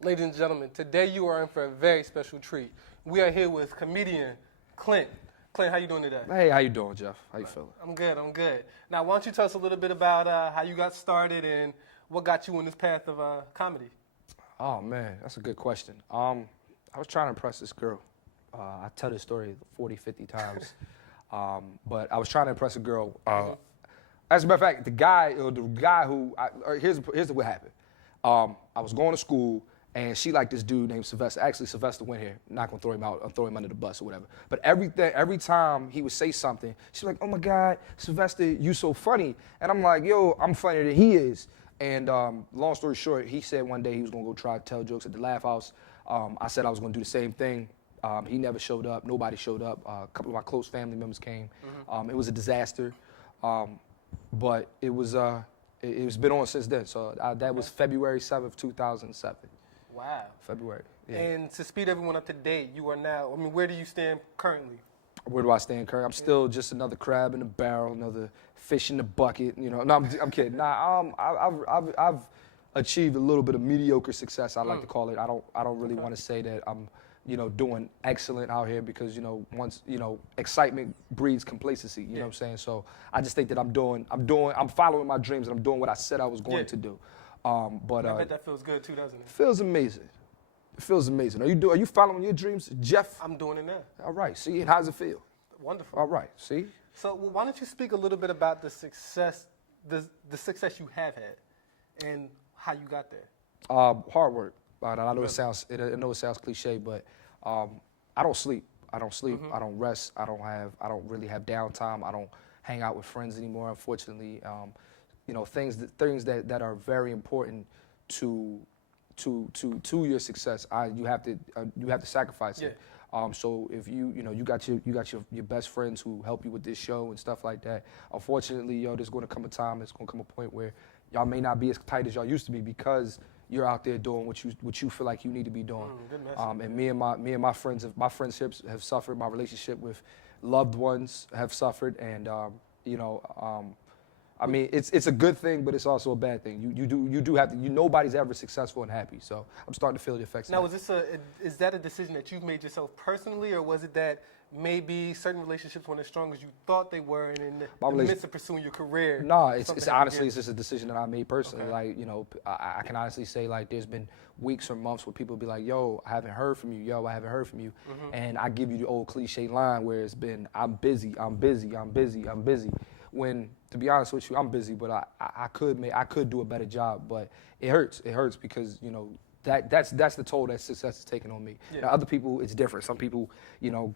Ladies and gentlemen, today you are in for a very special treat. We are here with comedian Clint. Clint, how you doing today? Hey, how you doing, Jeff? How you feeling? I'm good. Now, why don't you tell us a little bit about how you got started and what got you on this path of comedy? Oh, man, that's a good question. I was trying to impress this girl. I tell this story 40, 50 times. But I was trying to impress a girl. As a matter of fact, the guy who, here's what happened. I was going to school, and she liked this dude named Sylvester. Actually, Sylvester went here. Not gonna throw him out, I'll throw him under the bus or whatever. But every time he would say something, she's like, "Oh my God, Sylvester, you so funny." And I'm like, "Yo, I'm funnier than he is." And long story short, he said one day he was gonna go try to tell jokes at the Laugh House. I said I was gonna do the same thing. He never showed up. Nobody showed up. A couple of my close family members came. It was a disaster, but it was. It's been on since then. So that was February 7th, 2007. Wow. February. Yeah. And to speed everyone up to date, you are now, where do you stand currently? Where do I stand currently? I'm still just another crab in the barrel, another fish in the bucket. You know, no, I'm kidding. Nah, I've achieved a little bit of mediocre success, I like to call it. I don't really want to say that I'm, doing excellent out here because, once, excitement breeds complacency, you know what I'm saying? So I just think that I'm following my dreams and I'm doing what I said I was going to do. But I bet that feels good too, doesn't it? Feels amazing. It feels amazing. Are you following your dreams, Jeff? I'm doing it now. All right. See, and how does it feel? Wonderful. All right. See. So why don't you speak a little bit about the success you have had, and how you got there? Hard work. I know it sounds cliche, but I don't sleep. I don't sleep. I don't rest. I don't really have downtime. I don't hang out with friends anymore, unfortunately. Things that are very important to your success. You have to sacrifice it. So if you got your best friends who help you with this show and stuff like that. Unfortunately, there's going to come a time. It's going to come a point where y'all may not be as tight as y'all used to be because you're out there doing what you feel like you need to be doing. And me and my friendships have suffered. My relationship with loved ones have suffered, and it's a good thing, but it's also a bad thing. You do have to. Nobody's ever successful and happy. So I'm starting to feel the effects. Now, is that a decision that you've made yourself personally, or was it that maybe certain relationships weren't as strong as you thought they were, and in the midst of pursuing your career? No, it's honestly just a decision that I made personally. Okay. Like, I can honestly say, like, there's been weeks or months where people be like, "Yo, I haven't heard from you. Yo, I haven't heard from you," and I give you the old cliche line where it's been, "I'm busy. I'm busy. I'm busy. I'm busy." When, to be honest with you, I'm busy, but I could do a better job. But it hurts. It hurts because that's the toll that success is taking on me. Yeah. Now, other people, it's different. Some people,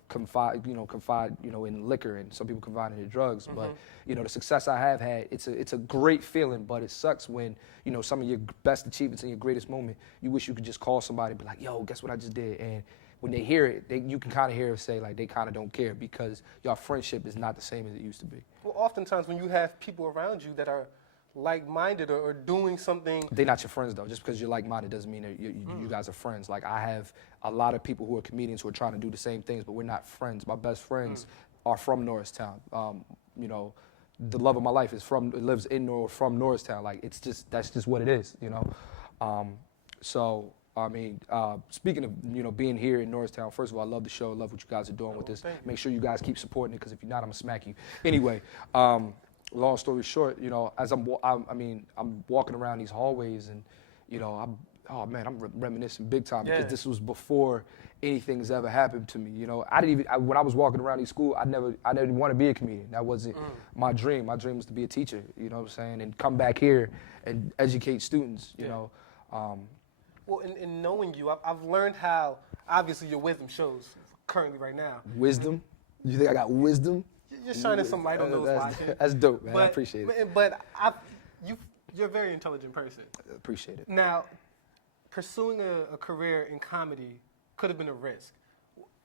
confide in liquor, and some people confide in drugs. But the success I have had, it's a great feeling. But it sucks when some of your best achievements and your greatest moment, you wish you could just call somebody and be like, "Yo, guess what I just did?" And when they hear it, you can kind of hear it say like they kind of don't care because your friendship is not the same as it used to be. Well, oftentimes when you have people around you that are like-minded or doing something, they're not your friends though. Just because you're like-minded doesn't mean that you guys are friends. Like, I have a lot of people who are comedians who are trying to do the same things, but we're not friends. My best friends are from Norristown. The love of my life lives in or from Norristown. Like, that's just what it is. So. Speaking of, being here in Norristown, first of all, I love the show. I love what you guys are doing with this. Make sure you guys keep supporting it, because if you're not, I'm gonna smack you. Anyway, long story short, as I'm walking around these hallways, and I'm reminiscing big time because this was before anything's ever happened to me. When I was walking around these schools, I didn't want to be a comedian. That wasn't my dream. My dream was to be a teacher. You know what I'm saying, and come back here and educate students. Well, in knowing you, I've learned how, obviously, your wisdom shows currently right now. Wisdom? You think I got wisdom? You're shining some light on those watching. That's dope, man. I appreciate it. But you're a very intelligent person. I appreciate it. Now, pursuing a career in comedy could have been a risk.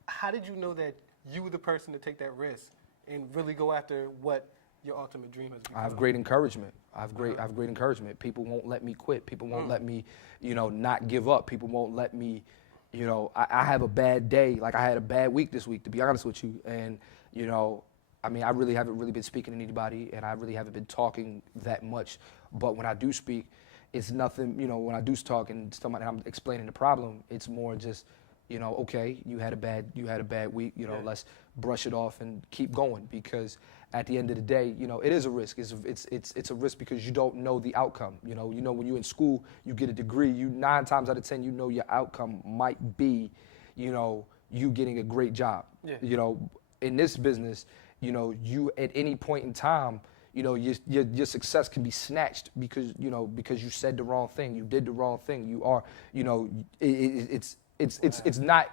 How did you know that you were the person to take that risk and really go after what your ultimate dream has become? I have great encouragement. I have great encouragement. People won't let me quit. People won't let me, not give up. People won't let me, I have a bad day. Like, I had a bad week this week, to be honest with you. And, I really haven't been speaking to anybody, and I really haven't been talking that much. But when I do speak, it's nothing, you know, when I do talk and somebody I'm explaining the problem, it's more just, you know, okay, you had a bad week, you know, let's brush it off and keep going, because at the end of the day, you know, it is a risk. It's a risk because you don't know the outcome. You know, when you're in school, you get a degree, 9 times out of 10, you know your outcome might be, you know, you getting a great job. Yeah. You know, in this business, you know, you at any point in time, you know, your success can be snatched because you said the wrong thing, you did the wrong thing. You are, you know, it's not.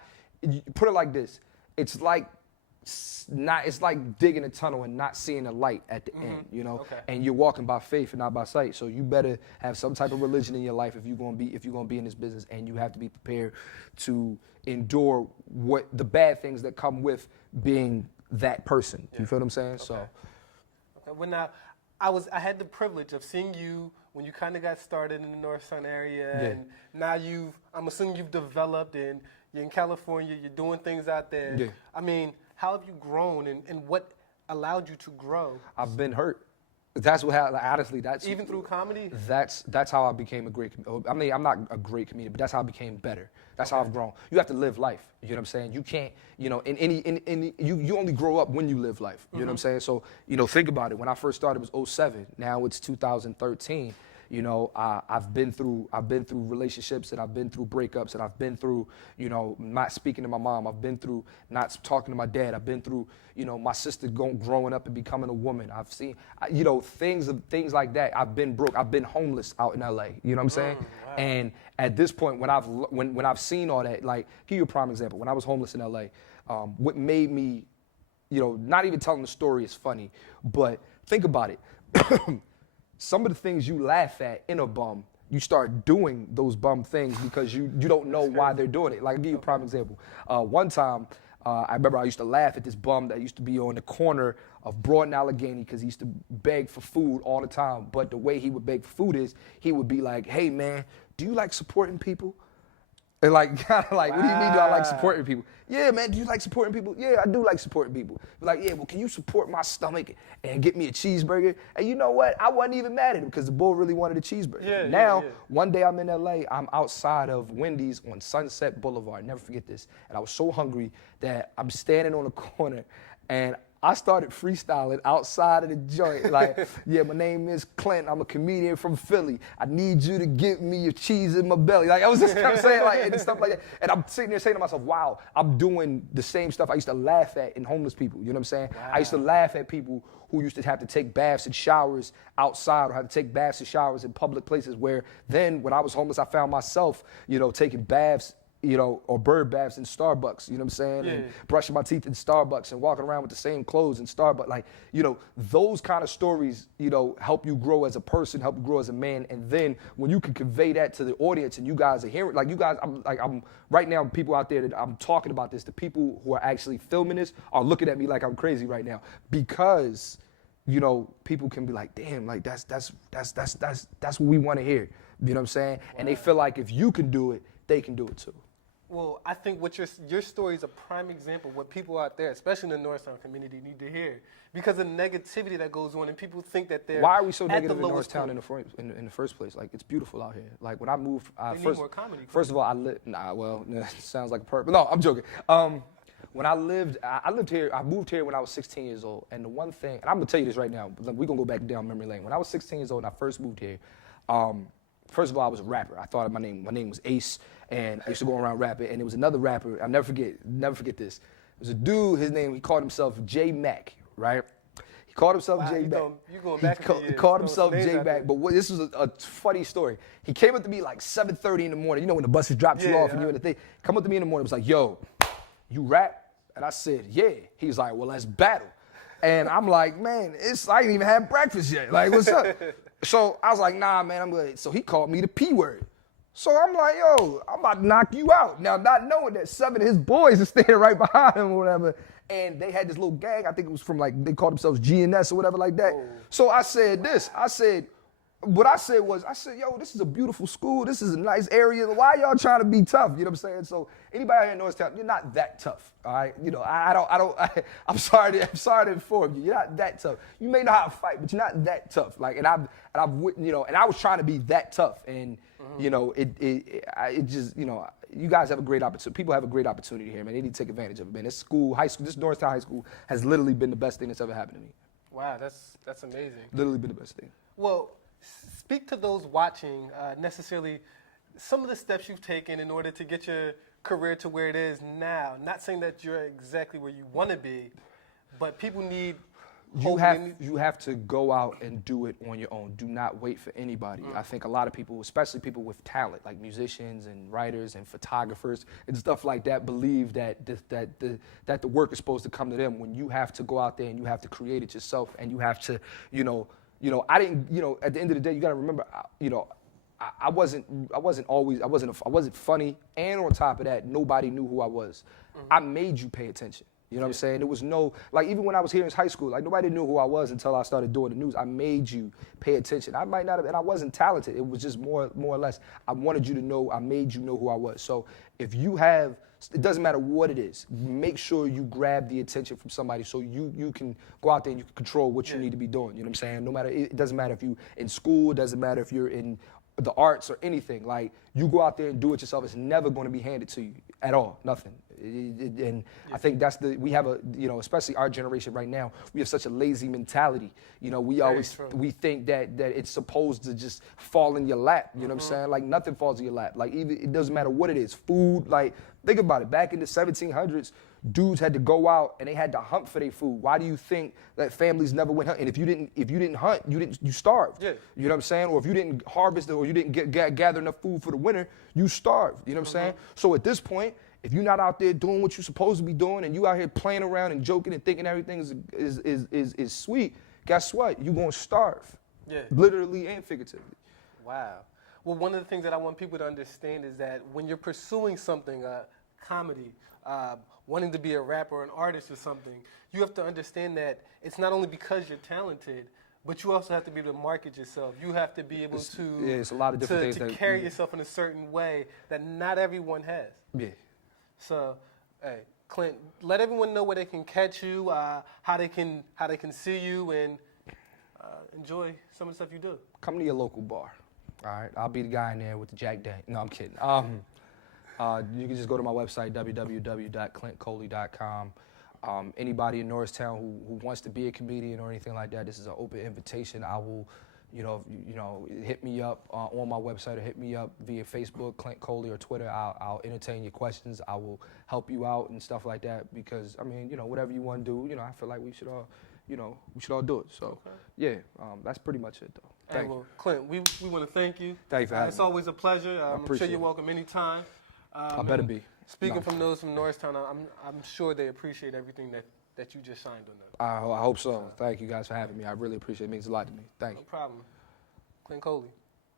Put it like this: it's like digging a tunnel and not seeing the light at the end, you know. Okay. And you're walking by faith and not by sight. So you better have some type of religion in your life if you're gonna be in this business, and you have to be prepared to endure what the bad things that come with being that person. You feel what I'm saying? Okay. So. When I had the privilege of seeing you when you kind of got started in the North Sun area, and now I'm assuming you've developed and you're in California, you're doing things out there. Yeah. I mean, how have you grown, and what allowed you to grow? I've been hurt. That's what, honestly, that's... Even through comedy? That's how I became a great comedian. I mean, I'm not a great comedian, but that's how I became better. That's how I've grown. You have to live life, you know what I'm saying? You can't, you know, you only grow up when you live life, you know what I'm saying? So, you know, think about it. When I first started, it was 2007. Now it's 2013. You know, I've been through relationships, and I've been through breakups, and I've been through, you know, not speaking to my mom. I've been through not talking to my dad. I've been through, you know, my sister growing up and becoming a woman. I've seen, you know, things like that. I've been broke. I've been homeless out in LA. You know what I'm saying? Wow. And at this point, when I've seen all that, like, give you a prime example. When I was homeless in LA, what made me, you know, not even telling the story is funny, but think about it. Some of the things you laugh at in a bum, you start doing those bum things because you don't know why they're doing it. Like, I'll give you a prime example. One time, I remember I used to laugh at this bum that used to be on the corner of Broad and Allegheny because he used to beg for food all the time. But the way he would beg for food is he would be like, "Hey, man, do you like supporting people?" And like, kind of like, "What do you mean do I like supporting people?" "Yeah, man, do you like supporting people?" "Yeah, I do like supporting people." Like, "Yeah, well, can you support my stomach and get me a cheeseburger?" And you know what? I wasn't even mad at him because the bull really wanted a cheeseburger. Now, one day I'm in LA, I'm outside of Wendy's on Sunset Boulevard, never forget this. And I was so hungry that I'm standing on the corner, and I started freestyling outside of the joint. Like, "Yeah, my name is Clinton. I'm a comedian from Philly. I need you to give me your cheese in my belly." Like, I was just kind of saying, like, and stuff like that. And I'm sitting there saying to myself, wow, I'm doing the same stuff I used to laugh at in homeless people. You know what I'm saying? Wow. I used to laugh at people who used to have to take baths and showers outside, or have to take baths and showers in public places, where then when I was homeless, I found myself, you know, taking baths, you know, or bird baths in Starbucks, you know what I'm saying? Yeah. And brushing my teeth in Starbucks and walking around with the same clothes in Starbucks. Like, you know, those kind of stories, you know, help you grow as a person, help you grow as a man. And then when you can convey that to the audience and you guys are hearing, like, you guys, I'm right now, people out there that I'm talking about this, the people who are actually filming this are looking at me like I'm crazy right now, because, you know, people can be like, damn, like, that's what we want to hear. You know what I'm saying? Wow. And they feel like if you can do it, they can do it too. Well, I think what your story is a prime example of what people out there, especially in the Northtown community, need to hear, because of the negativity that goes on, and people think that they're Why are we so negative in Northtown in the first place? Like, it's beautiful out here. Like, when I moved, first of all, I lived. Sounds like a perp. No, I'm joking. When I moved here when I was 16 years old, and the one thing, and I'm gonna tell you this right now, we're gonna go back down memory lane. When I was 16 years old and I first moved here, first of all, I was a rapper. I thought my name was Ace, and I used to go around rapping. And there was another rapper. I'll never forget this. There was a dude. He called himself J Mac, right? He called himself J Mac. You going back a few years. He called himself J Mac. But this was a funny story. He came up to me like 7:30 in the morning. You know when the buses dropped you off and you're in the thing. Come up to me in the morning. Was like, "Yo, you rap?" And I said, "Yeah." He's like, "Well, let's battle." And I'm like, "Man, I ain't even had breakfast yet. Like, what's up?" So I was like, "Nah, man, I'm good." So he called me the P word. So I'm like, "Yo, I'm about to knock you out." Now, not knowing that 7 of his boys are standing right behind him or whatever. And they had this little gang. I think it was from, like, they called themselves GNS or whatever like that. Oh. So I said this. I said, what I said, yo, this is a beautiful school. This is a nice area. Why y'all trying to be tough? You know what I'm saying? So anybody out here in Norristown, you're not that tough, all right? You know, I'm sorry to inform you. You're not that tough. You may know how to fight, but you're not that tough. Like, and I was trying to be that tough, and you know, it just, you know, you guys have a great opportunity. People have a great opportunity here, man. They need to take advantage of it, man. This Norristown High School has literally been the best thing that's ever happened to me. Wow, that's amazing. Literally been the best thing. Well, speak to those watching necessarily some of the steps you've taken in order to get your career to where it is now. Not saying that you're exactly where you want to be, but people need hope. You have to go out and do it on your own. Do not wait for anybody. I think a lot of people, especially people with talent, like musicians and writers and photographers and stuff like that, believe that the work is supposed to come to them, when you have to go out there and you have to create it yourself, and you have to, at the end of the day, you got to remember, I wasn't funny, and on top of that, nobody knew who I was. I made you pay attention. You know what I'm saying? There was no, like, even when I was here in high school, like, nobody knew who I was until I started doing the news. I made you pay attention. I might not have, and I wasn't talented. It was just more or less, I wanted you to know, I made you know who I was. So if you have, it doesn't matter what it is, make sure you grab the attention from somebody so you can go out there and you can control what you need to be doing. You know what I'm saying? No matter, it doesn't matter if you in school, it doesn't matter if you're in the arts or anything. Like, you go out there and do it yourself. It's never going to be handed to you at all, nothing. And I think we have especially our generation right now, we have such a lazy mentality. You know, we think that it's supposed to just fall in your lap. You know what I'm saying? Like, nothing falls in your lap. Like, even, it doesn't matter what it is, food. Like, think about it. Back in the 1700s, dudes had to go out and they had to hunt for their food. Why do you think that families never went hunting? If you didn't hunt, you starved. Yeah. You know what I'm saying? Or if you didn't harvest or you didn't gather enough food for the winter, you starved. You know what I'm saying? So at this point, if you're not out there doing what you're supposed to be doing, and you out here playing around and joking and thinking everything is sweet, guess what? You're gonna starve. Yeah. Literally and figuratively. Wow. Well, one of the things that I want people to understand is that when you're pursuing something, comedy, wanting to be a rapper or an artist or something, you have to understand that it's not only because you're talented, but you also have to be able to market yourself. You have to be able it's a lot of different things to carry yourself in a certain way that not everyone has. Yeah. So, hey, Clint, let everyone know where they can catch you, how they can see you, and enjoy some of the stuff you do. Come to your local bar. All right, I'll be the guy in there with the Jack Daniels. No, I'm kidding. You can just go to my website, www.canwetalk8cllintonfull.com. Anybody in Norristown who wants to be a comedian or anything like that, this is an open invitation. I will, hit me up on my website, or hit me up via Facebook, Clint Coley, or Twitter. I'll entertain your questions. I will help you out and stuff like that, because, I mean, whatever you want to do, I feel like we should all do it. So, yeah, that's pretty much it, though. Thank you. Clint, we want to thank you. Thank you for having me. It's always a pleasure. I'm sure you're welcome anytime. I better be. Speaking from those from Norristown, I'm sure they appreciate everything that you just signed on them. I hope so. Thank you guys for having me. I really appreciate it. It means a lot to me. Thank you. No problem. Clint Coley.